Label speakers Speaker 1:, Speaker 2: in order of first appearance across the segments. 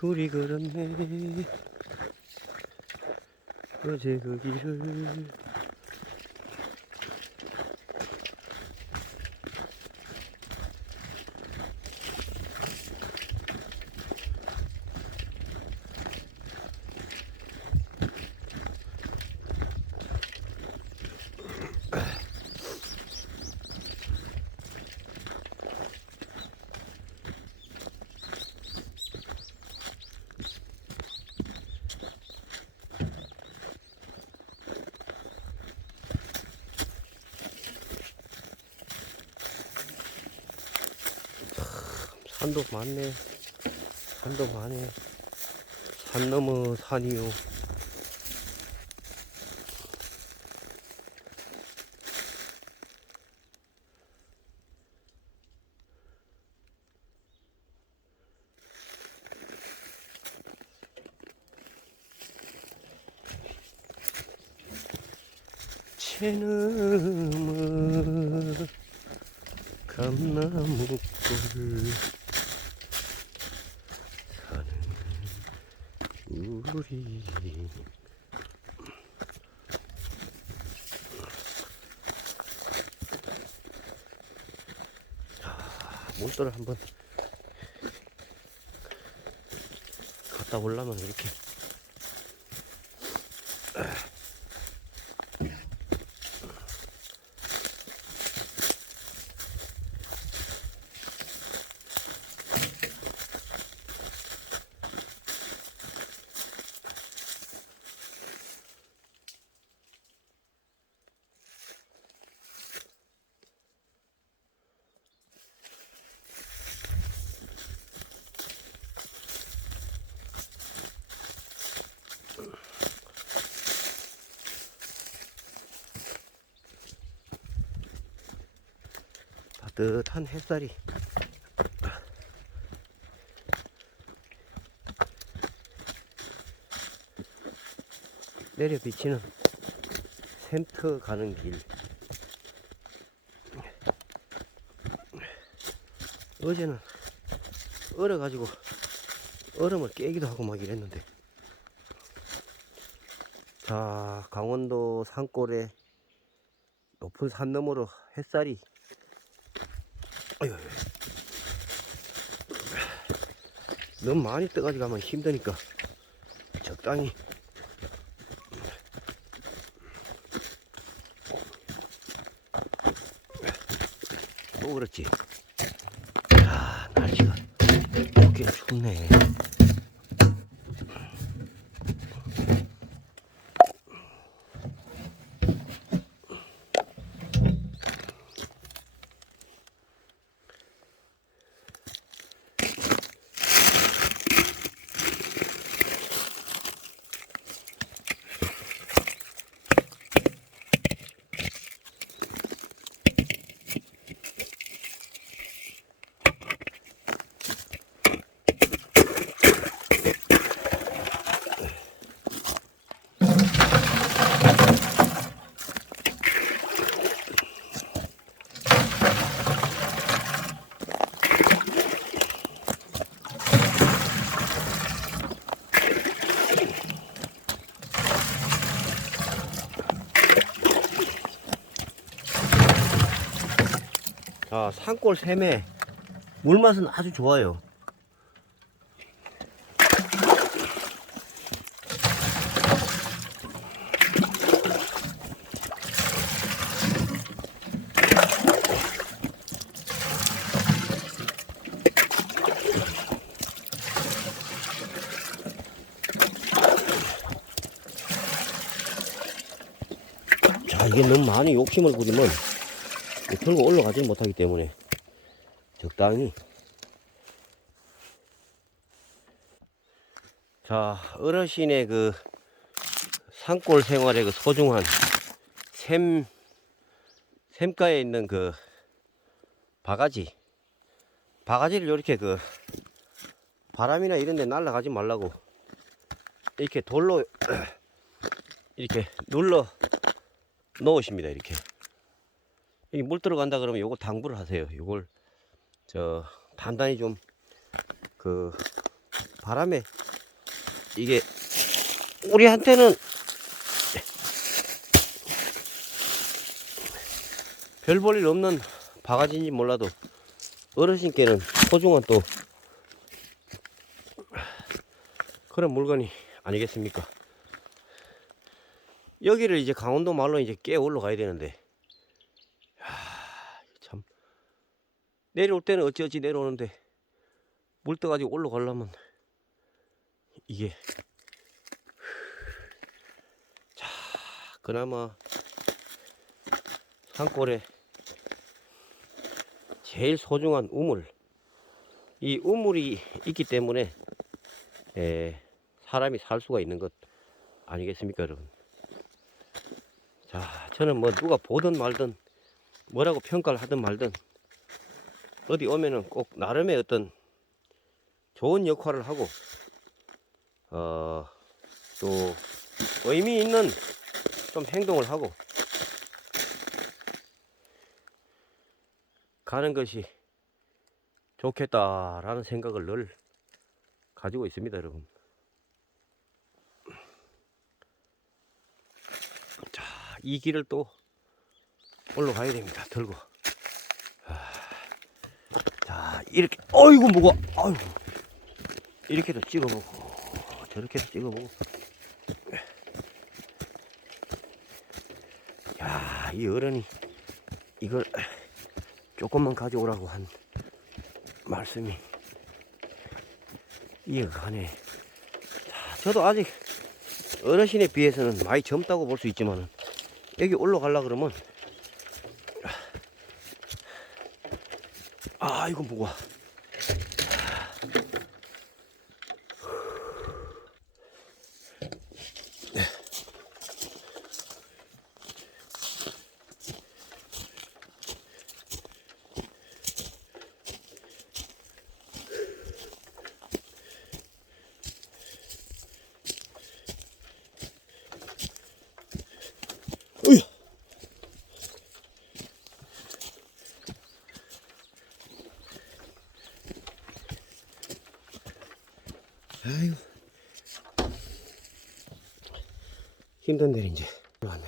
Speaker 1: 둘이 걸었네. 어제 그 길을 산도 많네. 산도 많네. 산 넘어 산이요. 채넘어 감나무골 사는 우리. 자, 몰도를 한번 갔다 올라면 이렇게 따뜻한 햇살이. 내려 비치는 샘터 가는 길. 어제는 얼어가지고 얼음을 깨기도 하고 막 이랬는데. 자 강원도 산골에 높은 산 너머로 햇살이 아유. 너무 많이 떠가지고 가면 힘드니까 적당히. 또 그렇지. 야 날씨가 좋긴 좋네 자, 산골 샘에 물맛은 아주 좋아요. 자, 이게 너무 많이 욕심을 부리면 들고 올라가지 못하기 때문에 적당히. 자 어르신의 그 산골 생활의 그 소중한 샘 샘가에 있는 그 바가지. 바가지를 이렇게 그 바람이나 이런 데 날아가지 말라고 이렇게 돌로 이렇게 눌러 놓으십니다 이렇게 여기 물 들어간다 그러면 요거 당부를 하세요. 요걸 저 단단히 좀 그 바람에 이게 우리한테는 별 볼 일 없는 바가지인지 몰라도 어르신께는 소중한 또 그런 물건이 아니겠습니까? 여기를 이제 강원도 말로 이제 깨 올라가야 되는데 야, 참 내려올 때는 어찌어찌 내려오는데 물 떠가지고 올라가려면 이게 자 그나마 산골에 제일 소중한 우물 이 우물이 있기 때문에 에, 사람이 살 수가 있는 것 아니겠습니까 여러분? 자 저는 뭐 누가 보든 말든 뭐라고 평가를 하든 말든 어디 오면은 꼭 나름의 어떤 좋은 역할을 하고 어, 또 의미 있는 좀 행동을 하고 가는 것이 좋겠다라는 생각을 늘 가지고 있습니다, 여러분. 자, 이 길을 또 올라가야 됩니다. 들고. 아, 자, 이렇게, 어이구, 무거워. 아이고. 이렇게도 찍어보고, 저렇게도 찍어보고. 야, 이 어른이 이걸 조금만 가져오라고 한 말씀이 이해가 가네. 자, 저도 아직 어르신에 비해서는 많이 젊다고 볼 수 있지만 여기 올라가려 그러면 아 이거 뭐가 힘든 데 이제 왔네.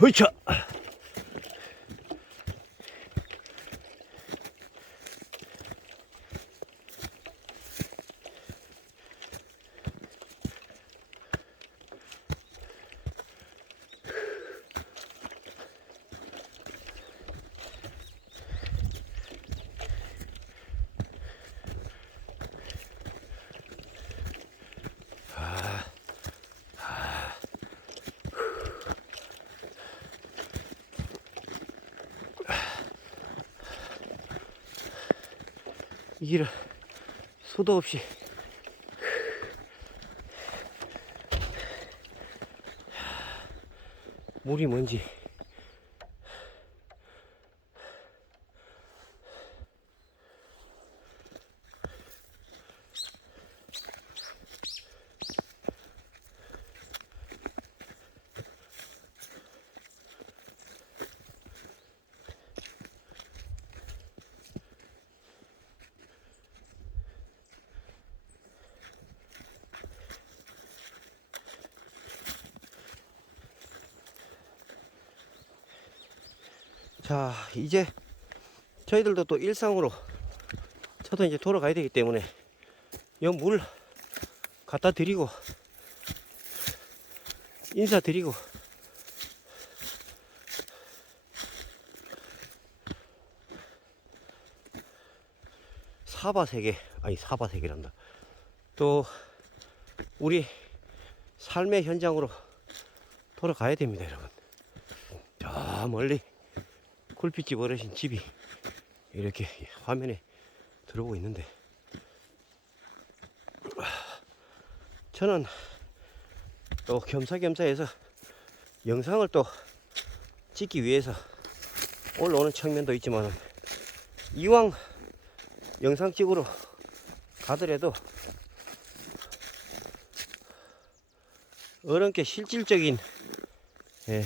Speaker 1: 허이차 이 길을 수도 없이. 물이 뭔지 자 이제 저희들도 또 일상으로 저도 이제 돌아가야 되기 때문에 여물 갖다 드리고 인사드리고 사바세계 아니 사바세계란다. 또 우리 삶의 현장으로 돌아가야 됩니다 여러분. 저 멀리 굴빛집 어르신 집이 이렇게 화면에 들어오고 있는데 저는 또 겸사겸사 해서 영상을 또 찍기 위해서 올라오는 측면도 있지만 이왕 영상 찍으러 가더라도 어른께 실질적인 예,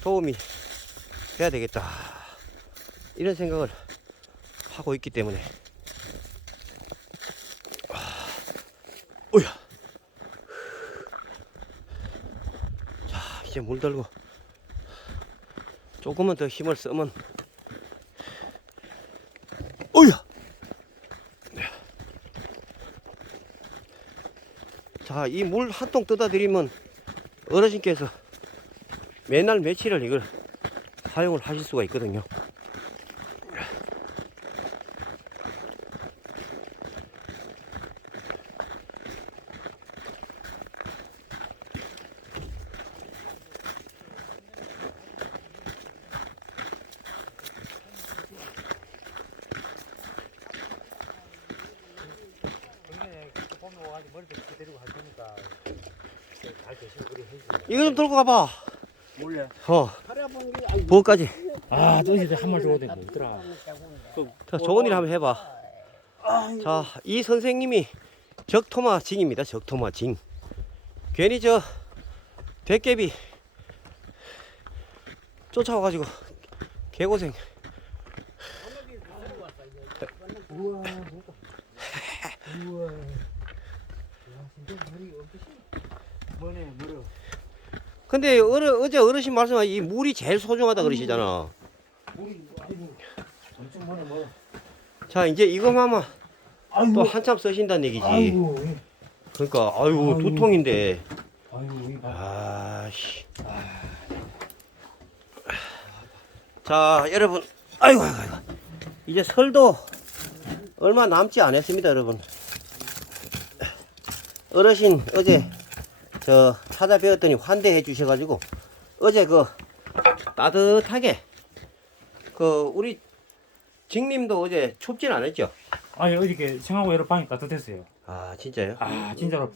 Speaker 1: 도움이 돼야 되겠다. 이런 생각을 하고 있기 때문에. 아, 오야. 자 이제 물 들고 조금만 더 힘을 쓰면 오야. 자, 이 물 한통 떠다 드리면 어르신께서 매날 며칠을 이걸 사용을 하실 수가 있거든요. 이거 좀 들고 가봐.
Speaker 2: 몰래.
Speaker 1: 어, 부엌까지.
Speaker 2: 아, 또 이제 한말 줘야 되고 있더라.
Speaker 1: 자, 좋은 일 한번 해봐. 자, 이 선생님이 적토마 징입니다. 적토마 징. 괜히 저 대깨비 쫓아와가지고 개고생.
Speaker 2: 우와, 우와. 야, 진짜 머리 엄청 뭐네, 뭐려.
Speaker 1: 근데 어르, 어제 어르신 말씀하 이 물이 제일 소중하다 그러시잖아.
Speaker 2: 머리, 아이고, 뭐네, 뭐.
Speaker 1: 자, 이제 이거만
Speaker 2: 아이고,
Speaker 1: 또 한참 쓰신다는 얘기지.
Speaker 2: 아이고, 이-
Speaker 1: 그러니까 아유 두
Speaker 2: 아이고.
Speaker 1: 통인데.
Speaker 2: 아이고, 이 봐.
Speaker 1: 아씨. 자, 여러분. 아이고, 아이고, 아이고. 이제 설도 얼마 남지 않았습니다, 여러분. 어르신 어제 저 찾아뵈었더니 환대해 주셔가지고 어제 그 따뜻하게 그 우리 직님도 어제 춥진 않았죠?
Speaker 3: 아니 어저께 생하고 여러 방이 따뜻했어요.
Speaker 1: 아 진짜요?
Speaker 3: 아 진짜로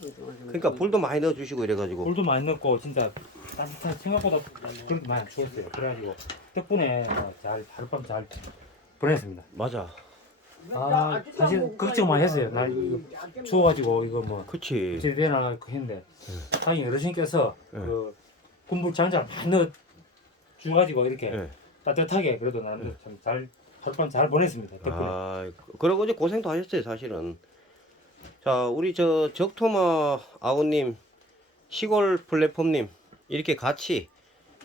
Speaker 1: 그러니까 불도 많이 넣어주시고 이래가지고
Speaker 3: 물도 많이 넣고 진짜 따뜻한 생각보다 그렇게 많이 안 추웠어요. 그래가지고 덕분에 어, 잘 하룻밤 잘 보냈습니다.
Speaker 1: 맞아.
Speaker 3: 아 사실 걱정 많이 했어요. 날 이거 추워가지고 이거 뭐
Speaker 1: 그치.
Speaker 3: 되나 했는데 다행히 어르신께서
Speaker 1: 네.
Speaker 3: 그 군불 장자를 많이 넣어 주가지고 이렇게
Speaker 1: 네.
Speaker 3: 따뜻하게 그래도 나는 참잘 하룻밤 잘 보냈습니다. 덕분에.
Speaker 1: 아, 그러고 이제 고생도 하셨어요, 사실은. 자, 우리 저 적토마 아우님, 시골 플랫폼님, 이렇게 같이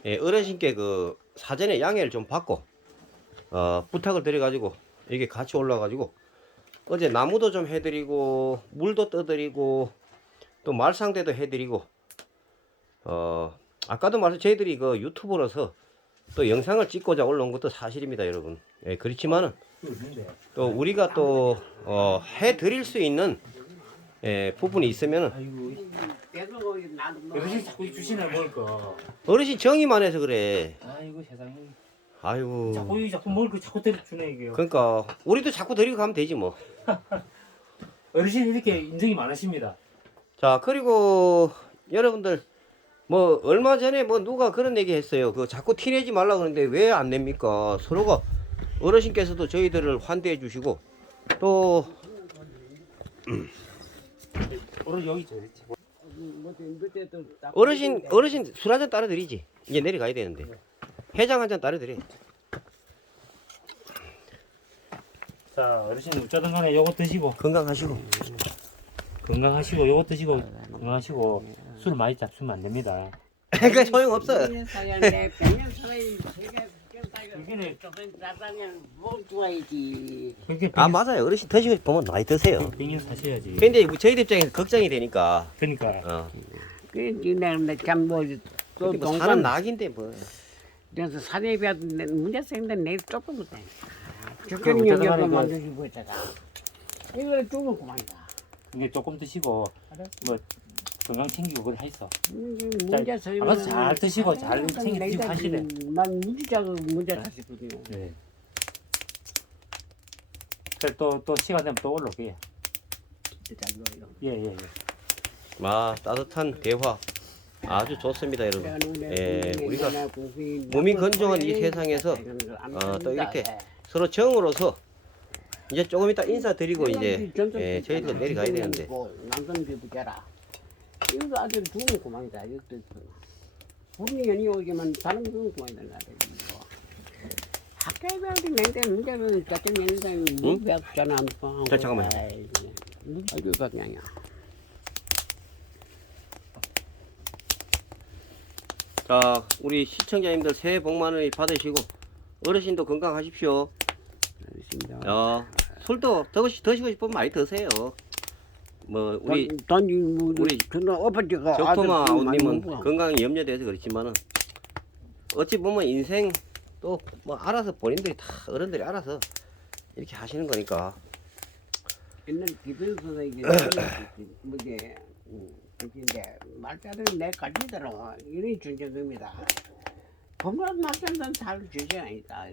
Speaker 1: 예, 어르신께 그 사전에 양해를 좀 받고, 어, 부탁을 드려가지고, 이렇게 같이 올라가지고, 어제 나무도 좀 해드리고, 물도 떠드리고, 또 말상대도 해드리고, 어, 아까도 말씀 저희들이 그 유튜브로서 또 영상을 찍고자 올라온 것도 사실입니다, 여러분. 예, 그렇지만은,
Speaker 3: 또
Speaker 1: 우리가 또 어, 해드릴 수 있는 예, 부분이 있으면
Speaker 3: 어르신 자꾸 거.
Speaker 1: 어르신 정의만 해서 그래.
Speaker 3: 아이고 세상에.
Speaker 1: 아유.
Speaker 3: 자꾸 이 자꾸 먹을 거 자꾸 때려 주네 이게.
Speaker 1: 그러니까 우리도 자꾸 데리고 가면 되지 뭐.
Speaker 3: 어르신 이렇게 인정이 많으십니다.
Speaker 1: 자 그리고 여러분들 뭐 얼마 전에 뭐 누가 그런 얘기 했어요. 그 자꾸 티내지 말라 그러는데 왜 안 냅니까? 서로가 어르신께서도 저희들을 환대해 주시고 또
Speaker 3: 어른 여기 있죠.
Speaker 1: 어르신 어르신 술 한잔 따라 드리지. 이제 내려가야 되는데 해장 한 잔 따라 드려.
Speaker 3: 자 어르신 어쩌든 간에 요거 드시고
Speaker 1: 건강하시고.
Speaker 3: 건강하시고 요거 드시고 건강하시고 술 많이 잡수면 안 됩니다.
Speaker 1: 그러니까 소용 없어.
Speaker 3: 이게
Speaker 4: 먹어야지.
Speaker 3: 그렇게
Speaker 1: 아 맞아요. 어르신 드시고 보면 많이 드세요.
Speaker 3: 병인 사셔야지.
Speaker 1: 근데 저희 입장에서 걱정이 되니까.
Speaker 3: 그러니까
Speaker 1: 어.
Speaker 4: 그내 참뭐 또
Speaker 1: 근데 뭐
Speaker 4: 동반
Speaker 1: 낙인데 뭐.
Speaker 4: 그래서 산에 비하도 문제 생긴데 내일 조금 못해.
Speaker 3: 그
Speaker 4: 적정
Speaker 3: 보니까-
Speaker 4: 만들고 있다가 이걸 죽을 고만다.
Speaker 3: 이게 조금 드시고 뭐 건강 챙기고 그래 했어.
Speaker 4: 문제 서
Speaker 3: 알아서 잘 드시고 잘 챙기고 하시네.
Speaker 4: 난 문제자가 문제 사실거든요.
Speaker 3: 네. 또또 시간 되면 또 올라올게요. 예예 예.
Speaker 1: 아 따뜻한 대화 아주 좋습니다 여러분. 예, 우리가 몸이 건조한 이 세상에서 어, 또 이렇게 서로 정으로서 이제 조금 이따 인사드리고 이제 예, 저희도 내려가야 되는데
Speaker 4: 깨라. 이거 아주 좋은 고만이다. 이것도 분명히 오기만 다른 건 고만이다. 이거. 학교에 배울 때 낸데 문제는 같은 년생 뭐 배웠잖아.
Speaker 1: 자, 잠깐만요.
Speaker 4: 박량이야.
Speaker 1: 자 우리 시청자님들 새해 복 많이 받으시고 어르신도 건강하십시오
Speaker 4: 알겠습니다.
Speaker 1: 어, 술도 더 드시고 싶으면 많이 드세요 뭐 우리
Speaker 4: 돈, 돈이 뭐
Speaker 1: 우리
Speaker 4: 그나 아버지가
Speaker 1: 적토마
Speaker 4: 아들 많이
Speaker 1: 님은
Speaker 4: 먹어.
Speaker 1: 건강이 염려돼서 그렇지만은 어찌 보면 인생 또 뭐 알아서 본인들이 다 어른들이 알아서 이렇게 하시는 거니까
Speaker 4: 옛날 기변서도 이게 뭐지 그인데 말자들 내 가지더라고 이런 존재입니다. 보면 말자는 잘 주지 아니다.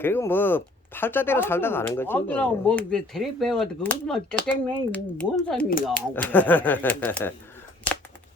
Speaker 1: 결국 뭐 팔자대로 살다가 하는 거지
Speaker 4: 아들하고
Speaker 1: 뭐.
Speaker 4: 뭐 텔레 배워도 그것만 짜장면이 뭔 삶이야. 그래.